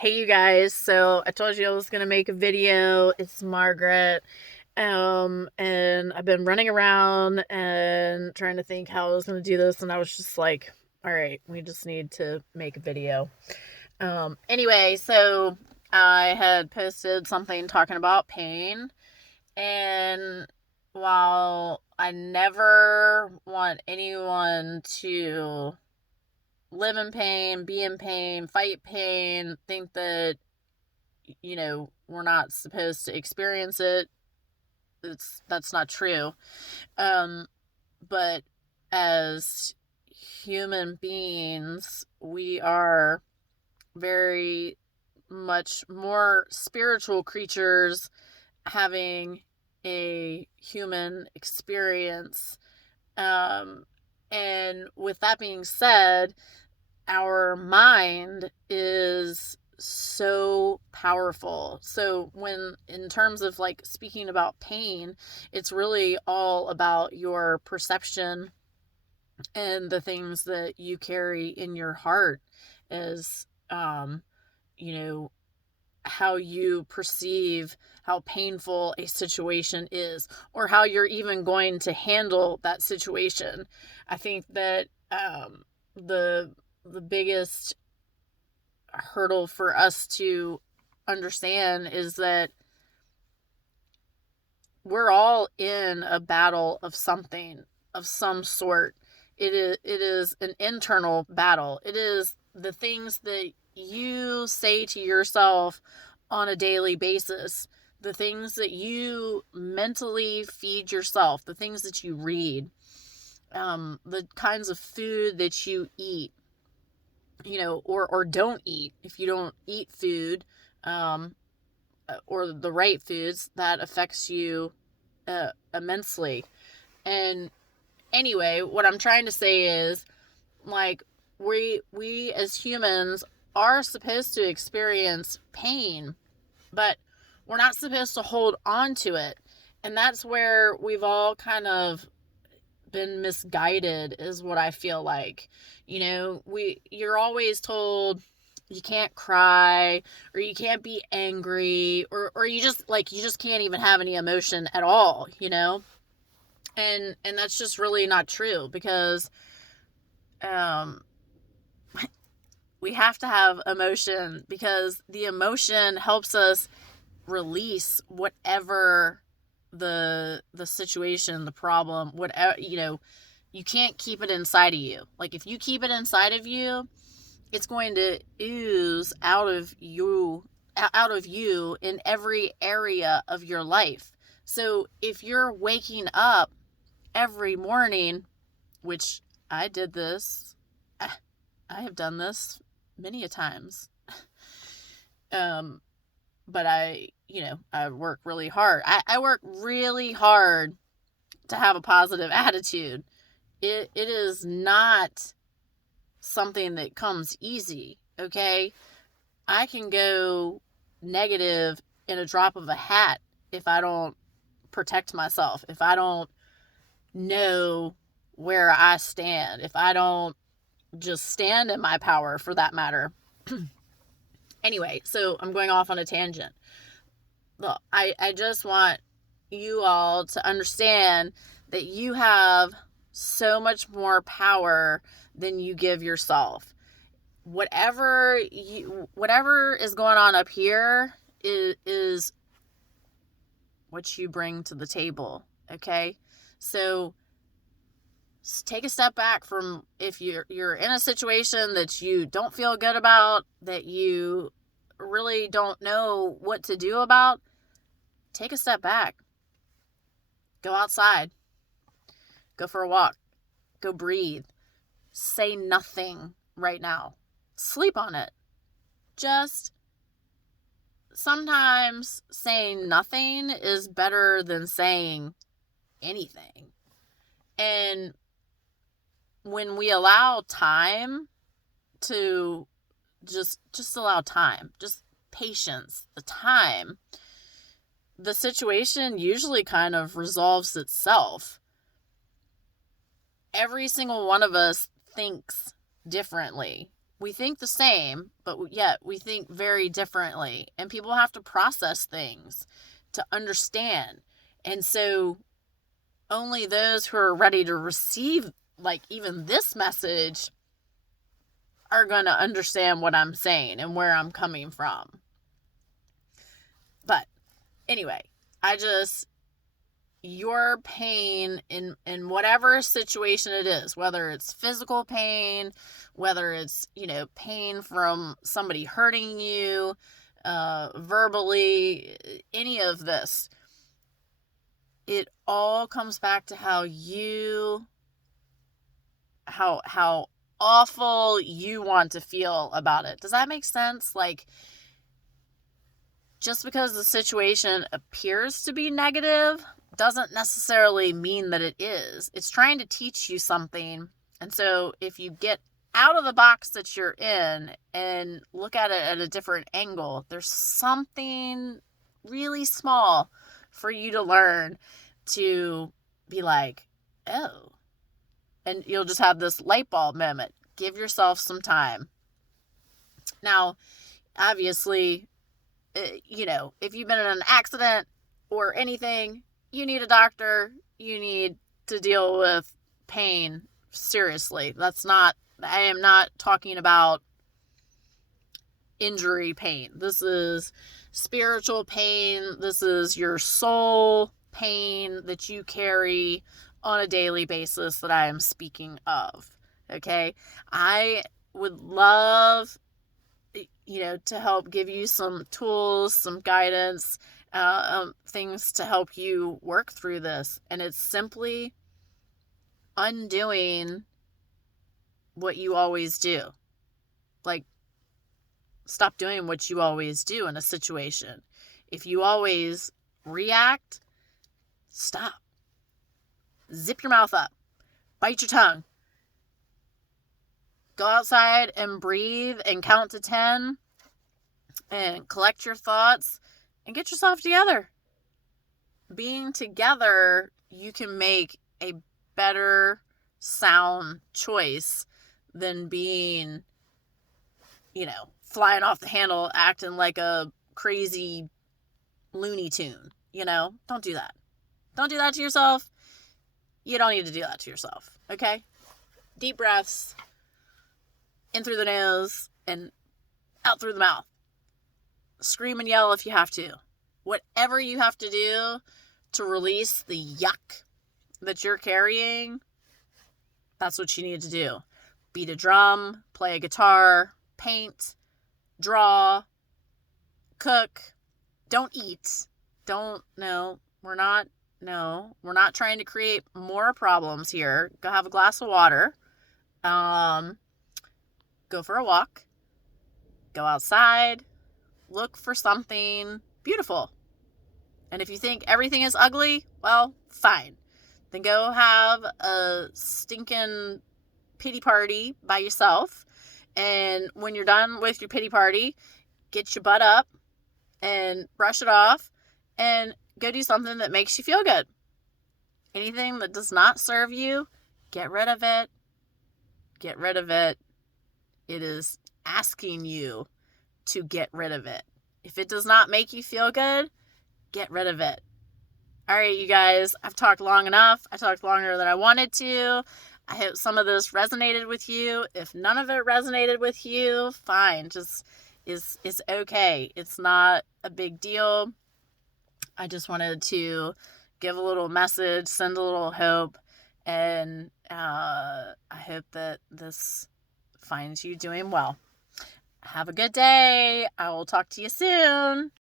Hey you guys, so I told you I was gonna make a video. It's Margaret. And I've been running around and trying to think how I was gonna do this, and I was just like, all right, we just need to make a video. Anyway, so I had posted something talking about pain, and while I never want anyone to live in pain, be in pain, fight pain, think that we're not supposed to experience it. That's not true. Um, but as human beings, we are very much more spiritual creatures having a human experience. Um, and with that being said, our mind is so powerful. So when in terms of like speaking about pain, it's really all about your perception and the things that you carry in your heart as you know how you perceive how painful a situation is, or how you're even going to handle that situation. I think that the the biggest hurdle for us to understand is that we're all in a battle of something, of some sort. It is an internal battle. It is the things that you say to yourself on a daily basis, the things that you mentally feed yourself, the things that you read, the kinds of food that you eat, or don't eat. If you don't eat food, um, or the right foods, that affects you immensely. And anyway, what I'm trying to say is, like, we as humans are supposed to experience pain, but we're not supposed to hold on to it. And that's where we've all kind of been misguided, is what I feel like. You're always told you can't cry, or you can't be angry, or you just can't even have any emotion at all. And that's just really not true, because um we have to have emotion, because the emotion helps us release whatever the situation, the problem, whatever. You can't keep it inside of you. Like, if you keep it inside of you, it's going to ooze out of you in every area of your life. So if you're waking up every morning, which I did this, I have done this many a times. um but I work really hard. I work really hard to have a positive attitude. It is not something that comes easy, okay? I can go negative in a drop of a hat if I don't protect myself, if I don't know where I stand, if I don't just stand in my power, for that matter. Anyway, so I'm going off on a tangent. Look, I just want you all to understand that you have so much more power than you give yourself. Whatever is going on up here is what you bring to the table, okay? So take a step back from, if you're in a situation that you don't feel good about, that you really don't know what to do about. Take a step back. Go outside. Go for a walk. Go breathe. Say nothing right now. Sleep on it. Just sometimes saying nothing is better than saying anything. And when we allow time to just allow time, just patience, the time, the situation usually kind of resolves itself. Every single one of us thinks differently. we think the same, but yet we think very differently. And people have to process things to understand. And so only those who are ready to receive, like, even this message are going to understand what I'm saying and where I'm coming from. But anyway, your pain in whatever situation it is, whether it's physical pain, whether it's, pain from somebody hurting you, verbally, any of this, it all comes back to how awful you want to feel about it. Does that make sense? Like, just because the situation appears to be negative doesn't necessarily mean that it is. It's trying to teach you something. And so if you get out of the box that you're in and look at it at a different angle, there's something really small for you to learn to be like, oh. And you'll just have this light bulb moment. Give yourself some time. Now, obviously, if you've been in an accident or anything, you need a doctor. You need to deal with pain seriously. I am not talking about injury pain. This is spiritual pain. This is your soul pain that you carry on a daily basis that I am speaking of. Okay? I would love to help give you some tools, some guidance, things to help you work through this. And it's simply undoing what you always do. Like, stop doing what you always do in a situation. If you always react, stop. Zip your mouth up. Bite your tongue. Go outside and breathe and count to 10 and collect your thoughts and get yourself together. Being together, you can make a better sound choice than being, flying off the handle, acting like a crazy Looney Tune. Don't do that. Don't do that to yourself. You don't need to do that to yourself. Okay? Deep breaths. In through the nose and out through the mouth. Scream and yell if you have to. Whatever you have to do to release the yuck that you're carrying, that's what you need to do. Beat a drum, play a guitar, paint, draw, cook. Don't eat. We're not trying to create more problems here. Go have a glass of water. Go for a walk, go outside, look for something beautiful. And if you think everything is ugly, well, fine. Then go have a stinking pity party by yourself. And when you're done with your pity party, get your butt up and brush it off and go do something that makes you feel good. Anything that does not serve you, get rid of it. Get rid of it. It is asking you to get rid of it. If it does not make you feel good, get rid of it. All right, you guys, I've talked long enough. I talked longer than I wanted to. I hope some of this resonated with you. If none of it resonated with you, fine. It's okay. It's not a big deal. I just wanted to give a little message, send a little hope, and I hope that this finds you doing well. Have a good day. I will talk to you soon.